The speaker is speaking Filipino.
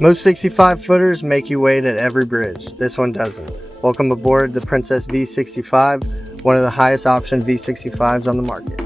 Most 65 footers make you wait at every bridge. This one doesn't. Welcome aboard the Princess V65, one of the highest option V65s on the market.